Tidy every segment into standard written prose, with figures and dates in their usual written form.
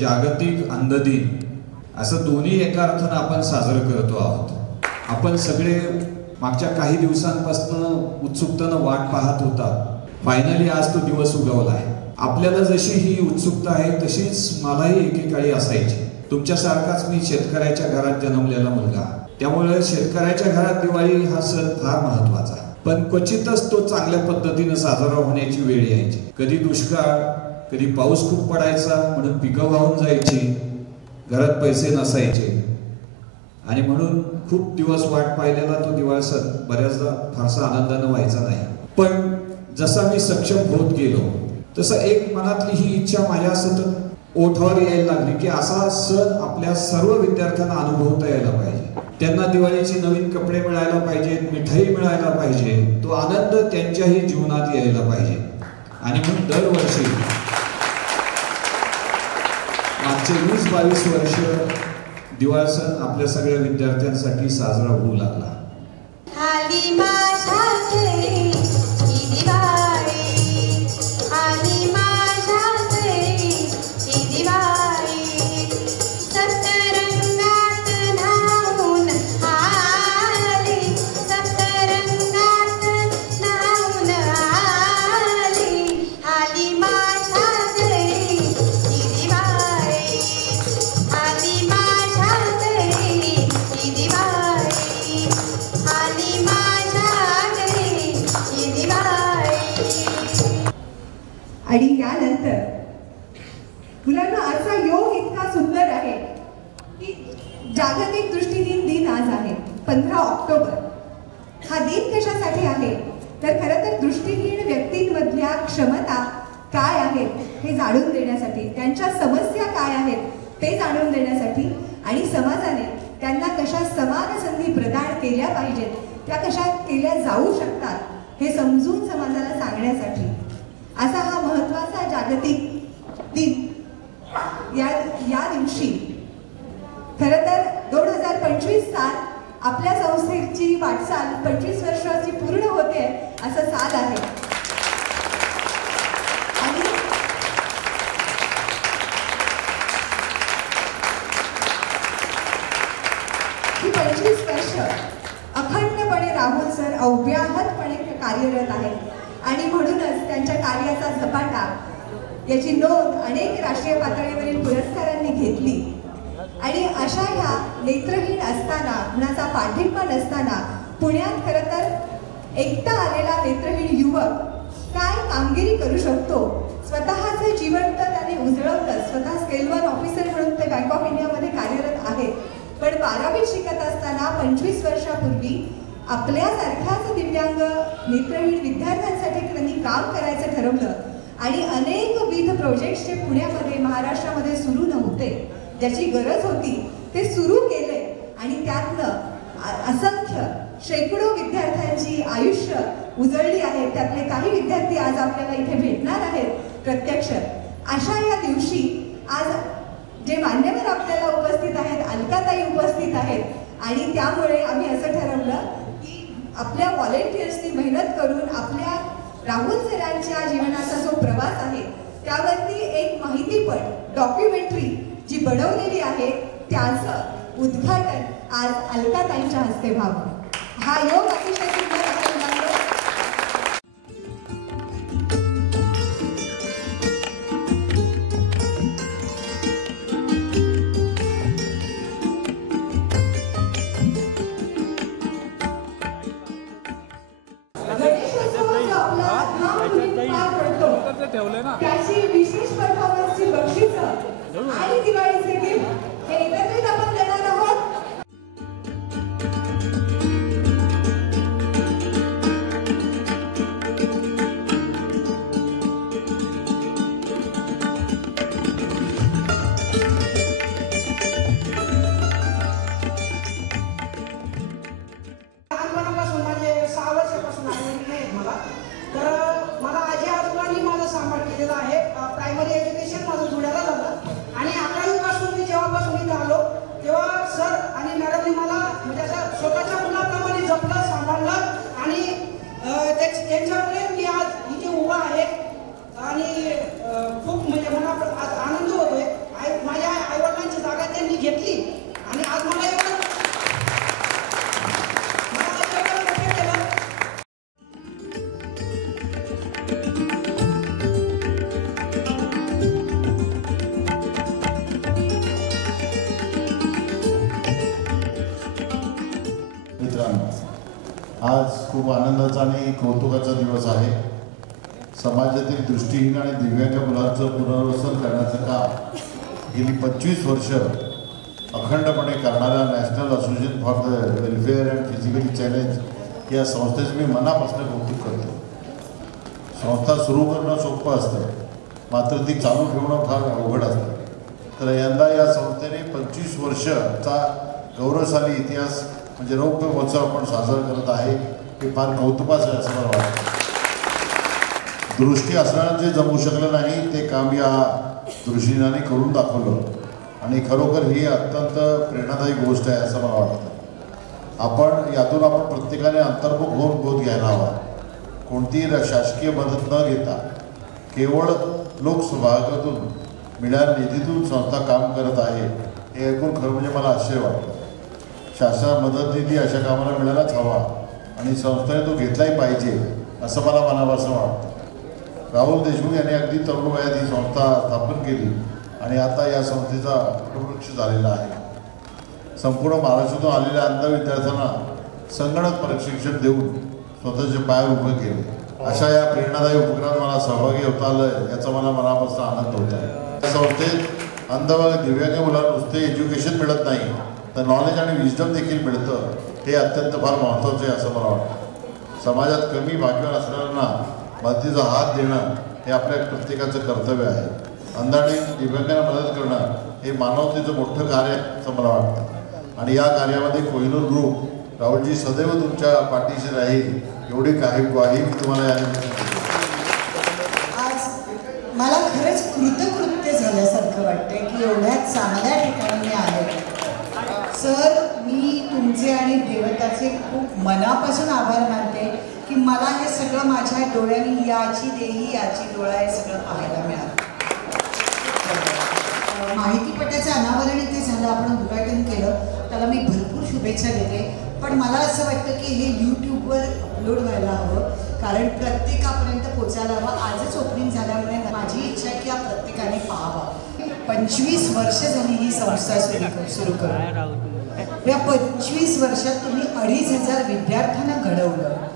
जागतिक अंध दिन असं दोन्ही एका अर्थानं आपण साजरं करतो आहोत। आपण सगळे मागच्या काही दिवसांपासून उत्सुकतेनं वाट पाहत होता। फायनली आज तो दिवस उगवला आहे। आपल्याला जशी ही उत्सुकता आहे तशीच मलाही एकेकाळी असायची। तुमच्यासारखाच मी शेतकऱ्याच्या घरात जन्मलेला मुलगा, त्यामुळे शेतकऱ्याच्या घरात दिवाळी हा सण फार महत्त्वाचा। पण क्वचितच तो चांगल्या पद्धतीने साजरा होण्याची वेळ यायची। कधी दुष्काळ, कधी पाऊस खूप पडायचा म्हणून पिकं वाहून जायची, घरात पैसे नसायचे आणि म्हणून खूप दिवस वाट पाहिलेला तो दिवाळी सण बऱ्याचदा फारसा आनंदाने व्हायचा नाही। पण जसा मी सक्षम होत गेलो तसं एक मनातली ही इच्छा माझ्या सतत ओठावर यायला लागली की असा सण आपल्या सर्व विद्यार्थ्यांना अनुभवता यायला पाहिजे। त्यांना दिवाळीचे नवीन कपडे मिळायला पाहिजेत, मिठाई मिळायला पाहिजे, तो आनंद त्यांच्याही जीवनात यायला पाहिजे। आणि म्हणून दरवर्षी मागचे 20-22 वर्ष दिवाळी सण आपल्या सगळ्या विद्यार्थ्यांसाठी साजरा होऊ लागला। आणि त्यानंतर मुलांना आजचा योग इतका सुंदर आहे की जागतिक दृष्टिहीन दिन आज आहे 15 ऑक्टोबर। हा दिन कशासाठी आहे तर खरं तर दृष्टिहीन व्यक्तींमधल्या क्षमता काय आहेत हे जाणून देण्यासाठी, त्यांच्या समस्या काय आहेत ते जाणून देण्यासाठी आणि समाजाने त्यांना कशा समान संधी प्रदान केल्या पाहिजेत, त्या कशा केल्या जाऊ शकतात हे समजून समाजाला सांगण्यासाठी असा हा महत्त्वाचा जागतिक दिन। या दिवशी खरं तर 2025 साल आपल्या संस्थेची वाटचाल 25 वर्षाची पूर्ण होते असं साल आहे। आणि ही 25 वर्ष अखंडपणे राहुल सर अव्याहतपणे कार्यरत आहेत आणि म्हणूनच त्यांच्या कार्याचा झपाटा याची नोंद अनेक राष्ट्रीय पातळीवरील पुरस्कारांनी घेतली। आणि अशा ह्या नेत्रहीन असताना, कुणाचा पाठिंबा नसताना पुण्यात खरं तर एकटा आलेला नेत्रहीन युवक काय कामगिरी करू शकतो, स्वतःचे जीवन तर त्याने उजळवलं। स्वतः स्केल 1 ऑफिसर म्हणून ते बँक ऑफ इंडियामध्ये कार्यरत आहेत, पण 12वीत शिकत असताना 25 वर्षापूर्वी आपल्यासारख्याच दिव्यांग नेत्रहीन विद्यार्थ्यांसाठी त्यांनी काम करायचं ठरवलं आणि अनेक विविध प्रोजेक्ट्स जे पुण्यामध्ये महाराष्ट्रामध्ये सुरू नव्हते, ज्याची गरज होती ते सुरू केले आणि त्यातनं असंख्य शेकडो विद्यार्थ्यांची आयुष्य उजळली आहेत। त्यातले काही विद्यार्थी आज आपल्याला इथे भेटणार आहेत प्रत्यक्ष। अशा या दिवशी आज जे मान्यवर आपल्याला उपस्थित आहेत, अलकाताई उपस्थित आहेत आणि त्यामुळे आम्ही असं ठरवलं की आपल्या व्हॉलेंटियर्सनी मेहनत करून आपल्या राहुल सरांच्या जीवनाचा जो प्रवास आहे त्यावरती एक माहितीपट डॉक्युमेंटरी जी बनवलेली आहे त्याचं उद्घाटन आज अलकाताईंच्या हस्ते व्हावं। हा योग अतिशय सुंदर आहे। त्याची विशेष परफॉर्मन्सची बक्षिसं आणि दिवाळीचे गिफ्ट हे एकत्रित आपण देणार आहोत। आज खूप आनंदाचा आणि कौतुकाचा दिवस आहे. समाजातील दृष्टीहीन आणि दिव्यांग मुलांचं पुनर्वसन करण्याचं काम गेली 25 वर्ष अखंडपणे करणाऱ्या national association for the welfare and physically challenge या संस्थेचं मी मनापासून कौतुक करतो. संस्था सुरू करणं सोपं असतं, मात्र ती चालू ठेवणं फार अवघड असतं. तर यंदा या संस्थेने 25 वर्षाचा गौरवशाली इतिहास म्हणजे रौप्य महोत्सव आपण साजरा करत आहे. हे फार कौतुकाचं आहे असं मला वाटतं. दृष्टी असणारं जे जमू शकलं नाही ते काम या दृष्टीने करून दाखवलं आणि खरोखर ही अत्यंत प्रेरणादायी गोष्ट आहे असं मला वाटतं. यातून आपण प्रत्येकाने अंतर्मुख होऊन बोध घ्यायला हवा. कोणतीही शासकीय मदत न घेता केवळ लोकसहभागातून मिळालेल्या निधीतून संस्था काम करत आहे हे ऐकून खरं म्हणजे मला आश्चर्य वाटतं. शासन मदत निधी अशा कामाला मिळायलाच हवा आणि संस्थेने तो घेतलाही पाहिजे असं मला मनापासून वाटतं. राहुल देशमुख यांनी अगदी तरुण वयात ही संस्था स्थापन केली आणि आता या संस्थेचा वृक्ष झालेला आहे. संपूर्ण महाराष्ट्रातून आलेल्या अंध विद्यार्थ्यांना संगणक प्रशिक्षण देऊन स्वतःचे पायावर उभे केले. अशा या प्रेरणादायी उपक्रमात मला सहभागी होता आलं याचा मला मनापासून आनंद होत आहे. या संस्थेत अंध व दिव्यांग मुलांना नुसते एज्युकेशन मिळत नाही तर नॉलेज आणि विजडम देखील मिळतं. हे अत्यंत फार महत्त्वाचे आहे असं मला वाटतं. समाजात कमी भाग्यवान असणाऱ्यांना मदतीचा हात देणं हे आपल्या प्रत्येकाचं कर्तव्य आहे. अंध आणि दिव्यांगांना मदत करणं हे मानवतेचं मोठं कार्य आहे असं मला वाटतं. आणि या कार्यामध्ये कोहिनूर ग्रुप राहुलजी सदैव तुमच्या पाठीशी राहील एवढी काही ग्वाही मी तुम्हाला या आज मला खरंच कृतकृत्य झाल्यासारखं वाटतंय की एवढ्या चांगल्या ठिकाणी मी आले. सर, मी तुमचे आणि देवताचे खूप मनापासून आभार मानते की मला हे सगळं माझ्या डोळ्यांनी याची देही याची डोळा हे सगळं पाहायला मिळालं. माहितीपटाचं अनावरण इथे झालं, आपण उद्घाटन केलं, त्याला मी भरपूर शुभेच्छा देते. पण मला असं वाटतं की हे यूट्यूबवर अपलोड व्हायला हवं, कारण प्रत्येकापर्यंत पोचायला हवं. आजच ओपनिंग झाल्यामुळे माझी इच्छा आहे की या प्रत्येकाने पाहावा. 25 वर्ष झाली ही संस्था सुरू करून. या 25 वर्षात तुम्ही 2,500 विद्यार्थ्यांना घडवलं.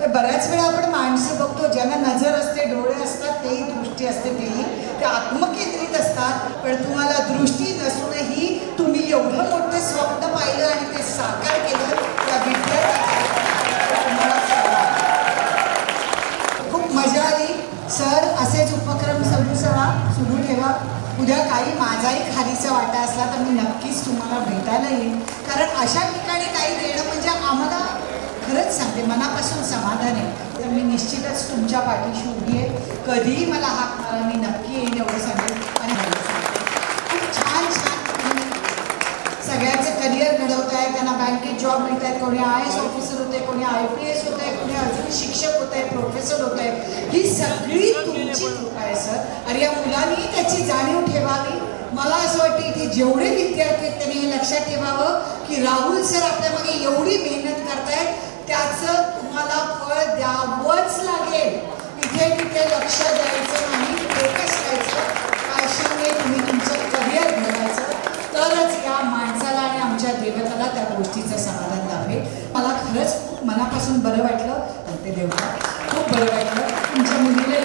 तर बऱ्याच वेळा आपण माणसं बघतो ज्यांना नजर असते, डोळे असतात, तेही दृष्टी असते, तेही ते आत्मकेंद्रित असतात. पण तुम्हाला दृष्टी नसूनही तुम्ही एवढं मोठं स्वप्न पाहिलं आणि ते साकार केलं. त्या खूप मजा आली. सर, असेच उपक्रम सुरू ठेवा. उद्या काही माझाही खालीचा वाटा असला तर मी नक्कीच तुम्हाला भेटायला येईन, कारण अशा ठिकाणी काही देणं म्हणजे आम्हाला खरंच सांगते मनापासून समाधान आहे. तर मी निश्चितच तुमच्या पाठीशी उभी आहे. कधीही मला हाक मारा, मी नक्की येईन एवढं सांगेन. आणि खूप छान सगळ्यांचं करिअर घडवत आहे. त्यांना बँकेत जॉब मिळत आहेत, कोणी IAS ऑफिसर होते, कोणी IPS होत आहे, कोणी अजून शिक्षक होत आहे, प्रोफेसर होत आहे. ही सगळी तुमची कृपा आहे सर. आणि या मुलांनी त्याची जाणीव ठेवावी. मला असं वाटतं इथे जेवढे विद्यार्थी आहेत त्यांनी हे लक्षात ठेवावं की राहुल सर आपल्या मागे एवढी मेहनत करतायत, त्याचं तुम्हाला फळ द्यावंच लागेल. इथे तिथे लक्ष द्यायचं नाही, फोकस करायचं, पॅशनने तुम्ही तुमचं करिअर घडवायचं, तरच या माणसाला आणि आमच्या देवताला त्या गोष्टीचं समाधान लाभेल. मला खरंच खूप मनापासून बरं वाटलं. ते देवता खूप बरं वाटलं. तुमच्या मुलीला